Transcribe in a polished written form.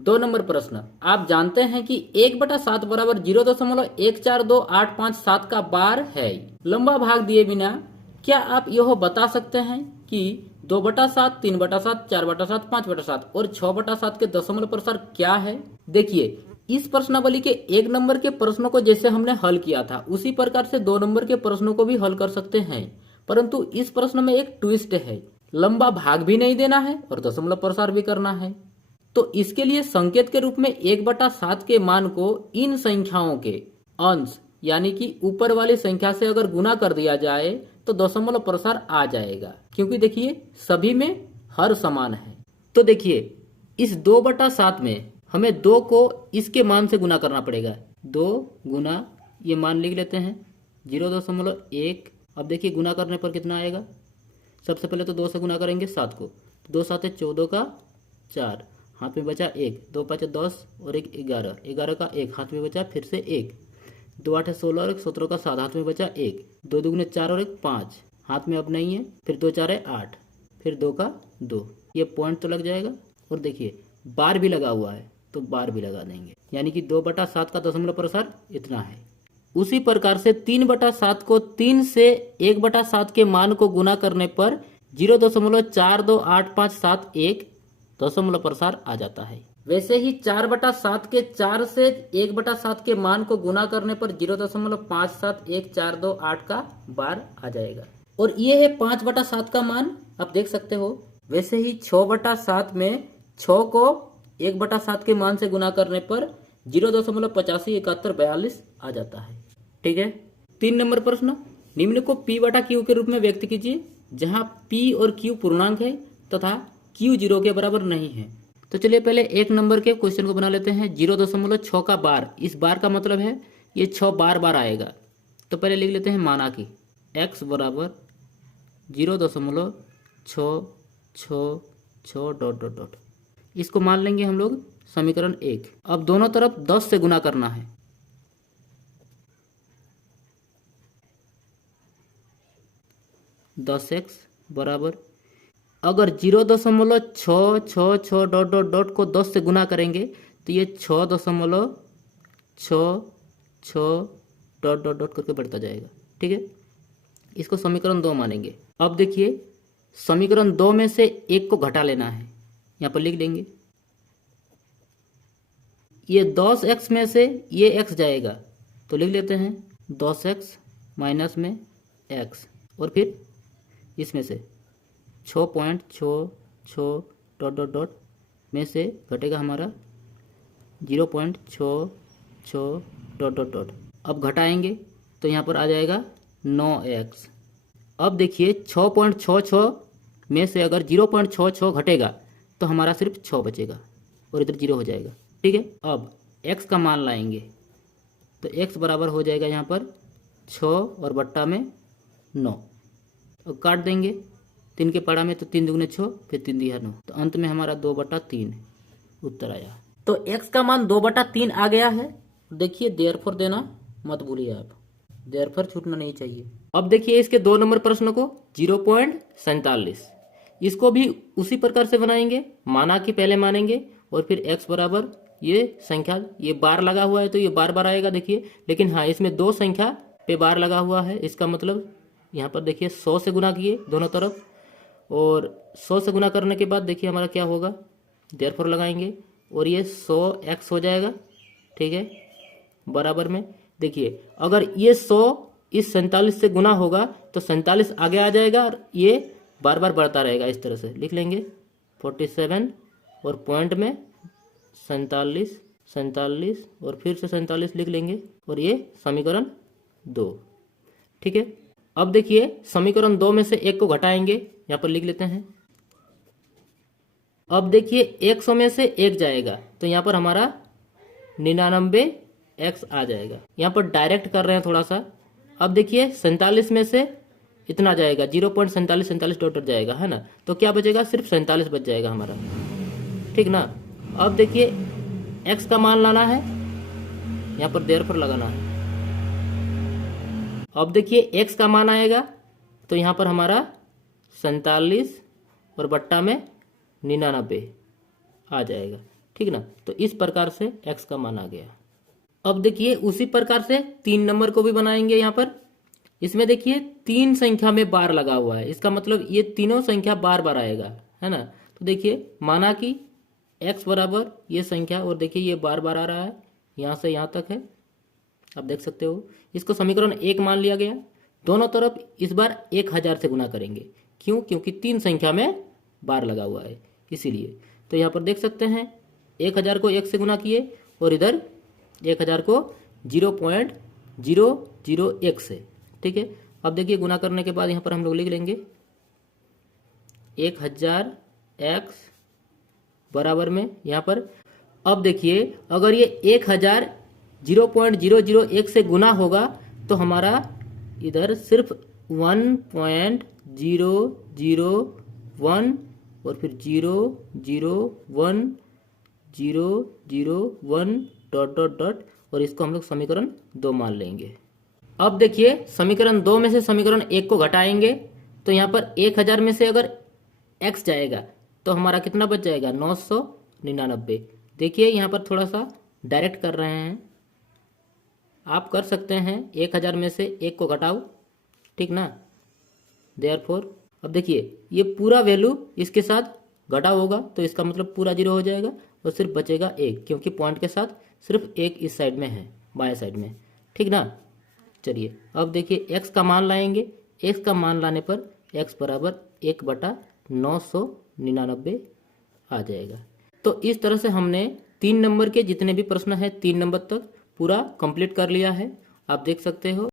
दो नंबर प्रश्न, आप जानते हैं कि 1/7 बराबर 0.142857 का बार है। लंबा भाग दिए बिना क्या आप यह बता सकते हैं कि 2/7, 3/7, 4/7, 5/7 और 6/7 के दशमलव प्रसार क्या है? देखिए, इस प्रश्नावली के एक नंबर के प्रश्नों को जैसे हमने हल किया था उसी प्रकार से दो नंबर के प्रश्नों को भी हल कर सकते हैं, परंतु इस प्रश्न में एक ट्विस्ट है। लंबा भाग भी नहीं देना है और दशमलव प्रसार भी करना है। तो इसके लिए संकेत के रूप में 1/7 के मान को इन संख्याओं के अंश यानी कि ऊपर वाली संख्या से अगर गुना कर दिया जाए तो दशमलव प्रसार आ जाएगा, क्योंकि देखिए सभी में हर समान है। तो देखिए इस 2/7 में हमें 2 को इसके मान से गुना करना पड़ेगा। 2 गुना ये मान लिख लेते हैं 0.1। अब देखिए गुना करने पर कितना आएगा। सबसे पहले तो 2 से गुना करेंगे 7 को, 2 7 14 का 4, हाथ में बचा 1, 2 5 10 और 1 11, 11 का 1 हाथ में बचा, फिर से 1, 2 8 16 और 1 17 का 7 हाथ में बचा 1, 2 दूगुने 4 और 1 5 हाथ में अब नहीं है, फिर 2 4 8, फिर 2 का 2। ये पॉइंट तो लग जाएगा और देखिए बार भी लगा हुआ है तो बार भी लगा देंगे, यानी कि 2/7 का दशमलव प्रसार इतना है। उसी प्रकार से 3/7 को 3 से 1/7 के मान को गुना करने पर 0.42857 दशमलव प्रसार आ जाता है। वैसे ही 4/7 के 4 से 1/7 के मान को गुना करने पर 0.571428 का बार आ जाएगा। और ये है 5/7 का मान, आप देख सकते हो। वैसे ही 6/7 में 6 को 1/7 के मान से गुना करने पर 0.857142 आ जाता है। ठीक है। 3 नंबर प्रश्न, निम्न को P/Q के रूप में व्यक्त कीजिए जहां P और Q पूर्णांक है तथा Q 0 के बराबर नहीं है। तो चलिए पहले 1 नंबर के क्वेश्चन को बना लेते हैं। 0.6 का बार, इस बार का मतलब है ये 6 बार बार आएगा। तो पहले लिख लेते हैं माना कि x बराबर 0.666 डॉट डॉट डॉट, इसको मान लेंगे हम लोग समीकरण 1। अब दोनों तरफ 10 से गुना करना है। 10x बराबर, अगर 0.666 डॉट डॉट डॉट को 10 से गुना करेंगे तो ये 6.66 डॉट डॉट डॉट करके बढ़ता जाएगा। ठीक है, इसको समीकरण 2 मानेंगे। अब देखिए समीकरण 2 में से 1 को घटा लेना है, यहाँ पर लिख लेंगे। ये 10x में से ये x जाएगा तो लिख लेते हैं 10x माइनस में x, और फिर इसमें से 6.66 डॉट डॉट डॉट में से घटेगा हमारा 0.66 डॉट डॉट डॉट। अब घटाएंगे तो यहाँ पर आ जाएगा 9x। अब देखिए 6.66 में से अगर 0.66 घटेगा तो हमारा सिर्फ 6 बचेगा और इधर 0 हो जाएगा। ठीक है, अब x का मान लाएंगे तो x बराबर हो जाएगा यहाँ पर 6 और बट्टा में 9। अब काट देंगे 3 के पारा में तो 3 दूगुने 6, फिर 3 दिया 9, तो अंत में हमारा 2/3 उत्तर आया। तो x का मान 2/3 आ गया है। देखिए देयरफॉर देना मत भूलिए आप, देयरफॉर छूटना नहीं चाहिए। अब देखिए इसके 2 नंबर प्रश्न को 0.47, इसको भी उसी प्रकार से बनाएंगे। माना कि पहले मानेंगे और फिर x बराबर ये संख्या, ये बार लगा हुआ है तो ये बार बार आएगा देखिए, लेकिन हाँ इसमें 2 संख्या पे बार लगा हुआ है। इसका मतलब यहाँ पर देखिए 100 से गुना किए दोनों तरफ, और 100 से गुना करने के बाद देखिए हमारा क्या होगा, देयरफॉर लगाएंगे और ये 100x हो जाएगा। ठीक है, बराबर में देखिए अगर ये 100 इस 47 से गुना होगा तो 47 आगे आ जाएगा और ये बार बार बढ़ता रहेगा। इस तरह से लिख लेंगे 47 और पॉइंट में 47 और फिर से 47 लिख लेंगे और ये समीकरण 2। ठीक है, अब देखिए समीकरण 2 में से 1 को घटाएंगे, यहाँ पर लिख लेते हैं। अब देखिए 100 में से 1 जाएगा तो यहाँ पर हमारा 99x आ जाएगा। यहाँ पर डायरेक्ट कर रहे हैं थोड़ा सा। अब देखिए 47 में से इतना जाएगा 0.47 डॉट जाएगा, है ना, तो क्या बचेगा, सिर्फ 47 बच जाएगा हमारा। ठीक ना। अब देखिए x का मान लाना है, यहाँ पर देयरफॉर लगाना है। अब देखिए x का मान आएगा तो यहाँ पर हमारा 47 और बट्टा में 99 आ जाएगा। ठीक ना। तो इस प्रकार से x का मान आ गया। अब देखिए उसी प्रकार से 3 नंबर को भी बनाएंगे। यहाँ पर इसमें देखिए 3 संख्या में बार लगा हुआ है, इसका मतलब ये तीनों संख्या बार बार आएगा, है ना। तो देखिए माना कि x बराबर ये संख्या, और देखिए ये बार बार आ रहा है, यहाँ से यहाँ तक है, आप देख सकते हो। इसको समीकरण 1 मान लिया गया। दोनों तरफ इस बार 1000 से गुना करेंगे। क्यों? क्योंकि 3 संख्या में बार लगा हुआ है, इसीलिए। तो यहाँ पर देख सकते हैं 1000 को 1 से गुना किए, और इधर 1000 को 0.001 से, ठीक है। अब देखिए गुना करने के बाद यहाँ पर हम लोग लिख लेंगे 1000x बराबर में यहाँ पर। अब देखिए अगर ये 1000 0.001 से गुना होगा तो हमारा इधर सिर्फ 1.001 और फिर 001 डॉट डॉट डॉट, और इसको हम लोग समीकरण 2 मान लेंगे। अब देखिए समीकरण 2 में से समीकरण 1 को घटाएंगे, तो यहाँ पर 1000 में से अगर x जाएगा तो हमारा कितना बच जाएगा? 999। देखिए यहाँ पर थोड़ा सा डायरेक्ट कर रहे हैं, आप कर सकते हैं। 1000 में से 1 को घटाओ, ठीक ना। देयरफॉर अब देखिए ये पूरा वैल्यू इसके साथ घटा होगा, तो इसका मतलब पूरा 0 हो जाएगा और सिर्फ बचेगा 1, क्योंकि पॉइंट के साथ सिर्फ 1 इस साइड में है, बाएं साइड में, ठीक ना। चलिए अब देखिए x का मान लाएंगे। x का मान लाने पर x बराबर 1/999 आ जाएगा। तो इस तरह से हमने 3 नंबर के जितने भी प्रश्न हैं 3 नंबर तक पूरा कंप्लीट कर लिया है, आप देख सकते हो।